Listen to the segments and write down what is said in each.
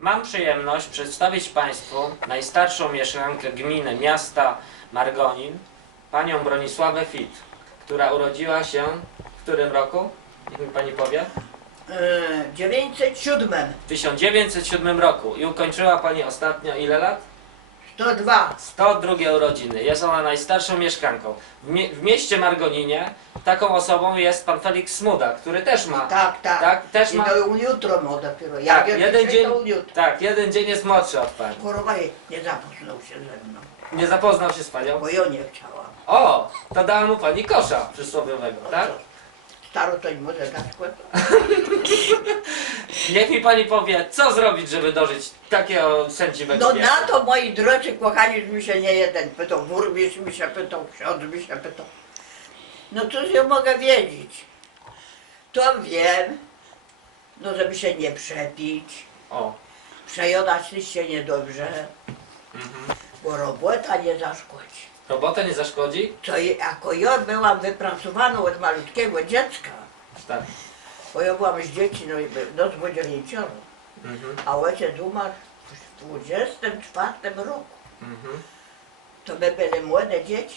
Mam przyjemność przedstawić Państwu najstarszą mieszkankę gminy miasta Margonin, panią Bronisławę Fit, która urodziła się w którym roku? Niech mi Pani powie? E, 907, W 1907 roku i ukończyła Pani ostatnio ile lat? 102. 102 urodziny. Jest ona najstarszą mieszkanką. W, mie w mieście Margoninie taką osobą jest pan Felix Smuda, który też ma. Tak, tak. Tak, też I ma. to jutro mu dopiero. Jak Tak, jeden dzień, to jutro. tak, jeden dzień jest młodszy od pani. Jej nie zapoznał się ze mną, Nie zapoznał się z panią? bo ja nie chciałam. O, to dała mu pani kosza przysłowiowego, tak? co? Staro to nie może dać kłęto. Niech mi pani powie, co zrobić, żeby dożyć takiego sędziwego No wieku? na to moi drodzy kochani, mi się nie jeden pytał, burmistrz mi się pytał, ksiądz mi się pytał. No cóż ja mogę wiedzieć? To wiem, no żeby się nie przepić, O, przejadać liście niedobrze, mhm. bo robota nie zaszkodzi. robota nie zaszkodzi? To je- jako ja byłam wypracowana od malutkiego dziecka, Tak. bo ja byłam z dzieci, no i by- no z Mhm. a ojciec umarł w 24 roku. Mhm. To my byli młode dzieci.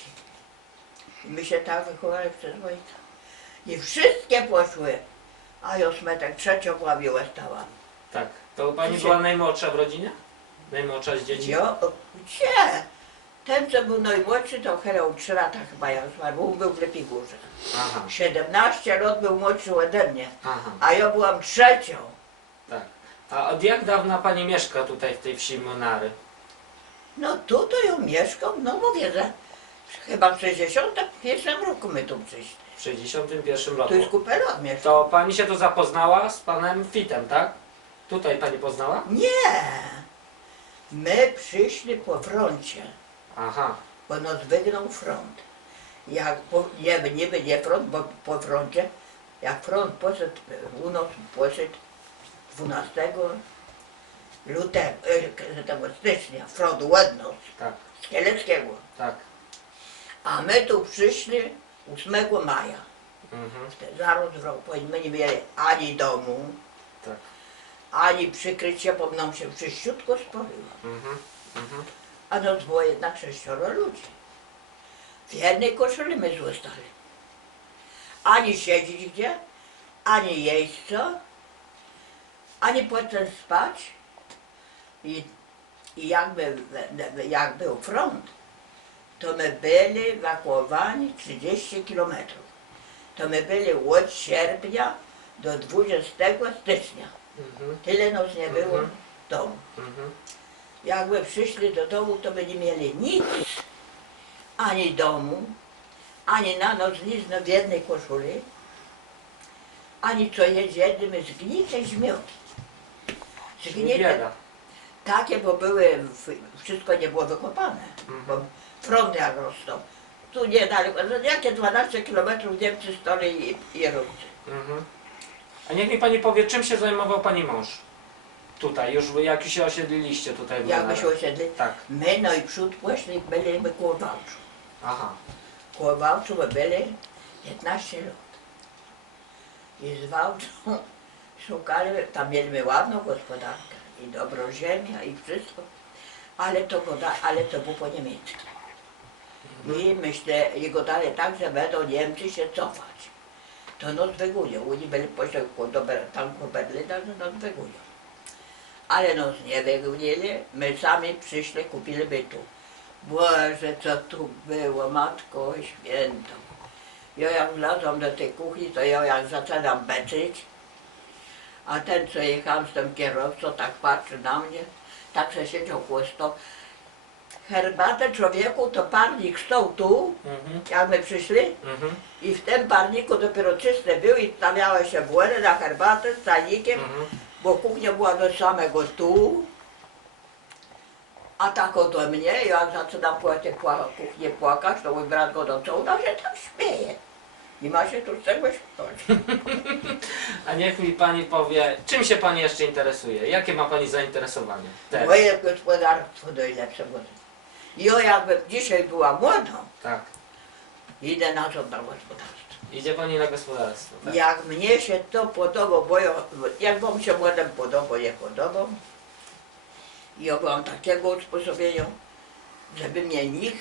My się tak wychowali przez ojca. I wszystkie poszły, a ja smetek trzecią była miła stała. Tak. To pani była najmłodsza w rodzinie? Najmłodsza z dzieci? Ja, gdzie? Ten, co był najmłodszy, to chylał 3 lata chyba jak zmarł, był w Lepigórze. Aha, 17 lat był młodszy ode mnie, aha, a ja byłam trzecią. tak. A od jak dawna pani mieszka tutaj w tej wsi Monary? No tutaj ja mieszkam, no mówię, że chyba w 61 roku my tu przyszli. W 61 Tu roku. jest kupę lat mieszkam. To pani się tu zapoznała z panem Fitem, tak? Tutaj pani poznała? Nie! My przyszli po froncie, Aha, bo nas wygnął front. Jak po, nie, niby nie front, bo po froncie, jak front poszedł, u nas poszedł 12 lutego, e, tego stycznia, front ładno, tak, z Kieleckiego. tak. A my tu przyszli 8 maja. Mhm, Zaraz w roku, bo my nie mieli ani domu, tak. ani przykrycia, bo nam się wszyściutko spaliło. Mhm, mhm. A nas było jednak sześcioro ludzi. W jednej koszuli my zostali. Ani siedzieć gdzie, ani jeść co, ani potem spać. I, i jakby, jak był front, to my byli ewakuowani 30 kilometrów. To my byli od sierpnia do 20 stycznia. Mhm, Tyle nas nie było Mhm. w domu. mhm. Jakby przyszli do domu, to by nie mieli nic, ani domu, ani na noc nic no w jednej koszuli, ani co jeść, jedliśmy zgnite zmioty. Zgnite, takie, bo były, wszystko nie było wykopane, Mhm. Jak rosną. Tu niedaleko, no jakie 12 kilometrów Niemcy stali i, Ruscy. Mhm. A niech mi pani powie, czym się zajmował pani mąż? Tutaj, już jak się osiedliliście tutaj w Jakby Monarach. się osiedli. Tak, My no i przód poszli, byliśmy koło Wałczu. aha. Koło Wałczu my byli 15 lat. I z Wałczu szukali, tam mieliśmy ładną gospodarkę i dobrą ziemię i wszystko, ale to, go da, ale to było po niemiecku. I myślę, i go dali tak, że będą Niemcy się cofać. To nas wygonią. Oni byli pośrodku do do Berlina, że nas wygonią. Ale nas nie wygonili, my sami przyszli, kupili bytu. Boże, co tu było, Matko Święta. Ja jak wlazłam do tej kuchni, to ja jak zaczęłam beczyć, a ten, co jechał z tym kierowcą, tak patrzy na mnie, tak się siedział chłosto. Herbatę człowieku, to parnik stał tu, Mhm, jak my przyszli, mhm, i w tym parniku dopiero czyste był i stawiała się błędy na herbatę z cajnikiem, mhm. bo kuchnia była do samego tu. A tak oto mnie, jak zaczynam tej pła- kuchni płakać, to mój brat go doczął, no się tam śmieje. Nie ma się tu z czego śmiać. A niech mi pani powie, czym się pani jeszcze interesuje? Jakie ma pani zainteresowanie? Teraz. Moje gospodarstwo najlepsze było. Ja jakbym dzisiaj była młoda, Tak. idę na rząd na gospodarstwo. Idzie pani na gospodarstwo. Tak? Jak mnie się to podoba, bo ja, jak wam się młodym podoba, nie podoba, ja byłam takiego usposobienia, żeby mnie nikt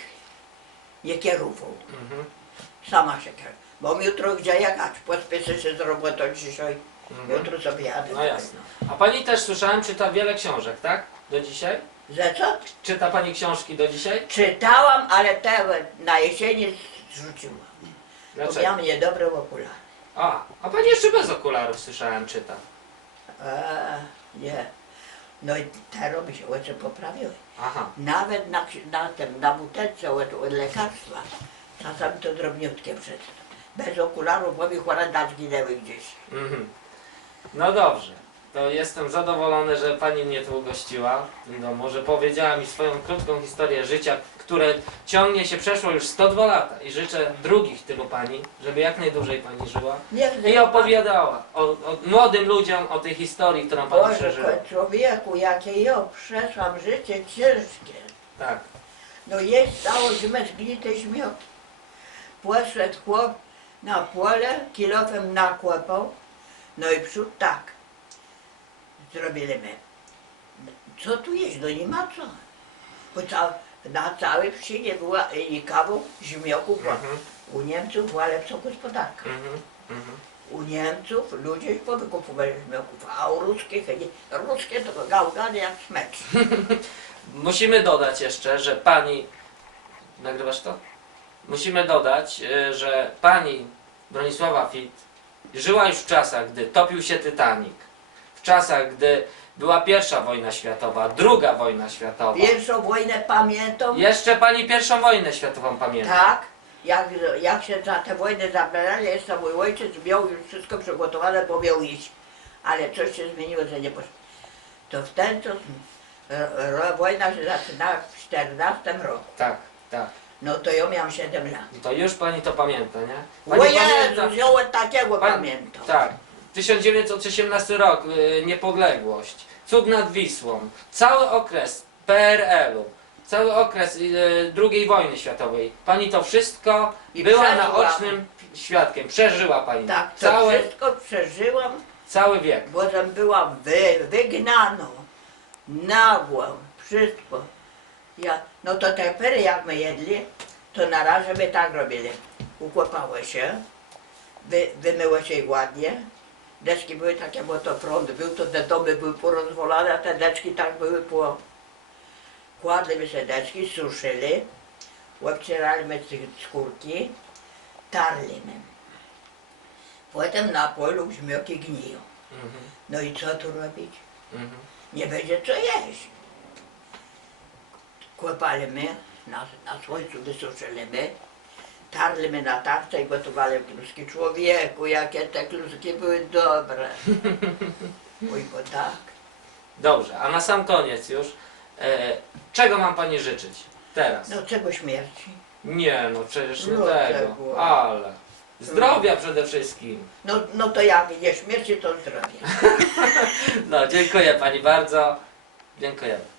nie kierował. Mhm. Sama się kieruję. Bo jutro gdzie jechać? Pospieszę się z robotą dzisiaj. Mhm. Jutro sobie jadę. No jasne. A pani też słyszałem, czyta wiele książek, tak? Do dzisiaj? Że co? Czyta pani książki do dzisiaj? Czytałam, ale te na jesieni zrzuciłam. Bo Dlaczego? miałam niedobre okulary. A, a pani jeszcze bez okularów słyszałem czyta. Eee, nie. No i te robi się poprawiły. Aha. Nawet na, ksi- na tym, na butelce od, od lekarstwa, czasami to drobniutkie przeczytam. Bez okularów, bo mi chorąda zginęły gdzieś. Mhm. No dobrze. To jestem zadowolony, że pani mnie tu ugościła w tym domu, że powiedziała mi swoją krótką historię życia, które ciągnie się przeszło już 102 lata i życzę drugich tylu pani, żeby jak najdłużej pani żyła i opowiadała o, o młodym ludziom o tej historii, którą pani Boże, przeżyła. człowieku, jakie ja przeszłam życie ciężkie. Tak. No jest stało zimę zgnite śmiot. Poszedł chłop na pole, kilofem nakłapał, no i przód tak. Zrobili my. Co tu jest? No nie ma co. Bo ca, na całej wsi nie było ani kawu, zimioków, bo Mhm. u Niemców była lepsza gospodarka. Mhm. Mhm. U Niemców ludzie powykupowali zimioków, a u ruskich, nie, ruskie to gałgany jak smecz. Musimy dodać jeszcze, że pani. Nagrywasz to? Musimy dodać, y, że pani Bronisława Fit żyła już w czasach, gdy topił się Titanic. W czasach, gdy była pierwsza wojna światowa, druga wojna światowa. Pierwszą wojnę pamiętam. Jeszcze pani pierwszą wojnę światową pamięta. Tak, jak, jak się za tę wojnę zabrali, jeszcze mój ojciec miał już wszystko przygotowane, bo miał iść. Ale coś się zmieniło, że nie poszedł. To wtedy to e, ro, wojna się zaczynała w 14 roku. Tak, tak. No to ja miałam 7 lat. To już pani to pamięta, nie? O Pani Jezu, wziąłem takiego Pan- pamiętam. Tak. 1918 rok, y, niepodległość, cud nad Wisłą, cały okres PRL-u, cały okres y, II wojny światowej. Pani to wszystko I była przeżyłam. naocznym świadkiem. Przeżyła pani Tak, to cały, wszystko przeżyłam, cały wiek. bo tam byłam wy, wygnaną, nagłą, wszystko. Ja, no to te pery jak my jedli, to na razie my tak robili. Ukłapało się, wy, wymyło się ładnie. Deczki były takie, bo to prąd był, to te domy były porozwolone, a te deczki tak były po... Kładliśmy się deczki, suszyli, obcieraliśmy te skórki, tarliśmy. Potem na polu grzmioki gniją. Mhm, No i co tu robić? mhm. Nie będzie co jeść. Kłopali my, na, na słońcu wysuszyli my, tarli na tarce i gotowali kluski. Człowieku, jakie te kluski były dobre. Mój bo tak. Dobrze, a na sam koniec już, e, czego mam pani życzyć teraz? No czego śmierci? Nie, no przecież nie No tego, ale zdrowia przede wszystkim. No, no to jak nie śmierci, to zdrowie. No, dziękuję pani bardzo. Dziękujemy.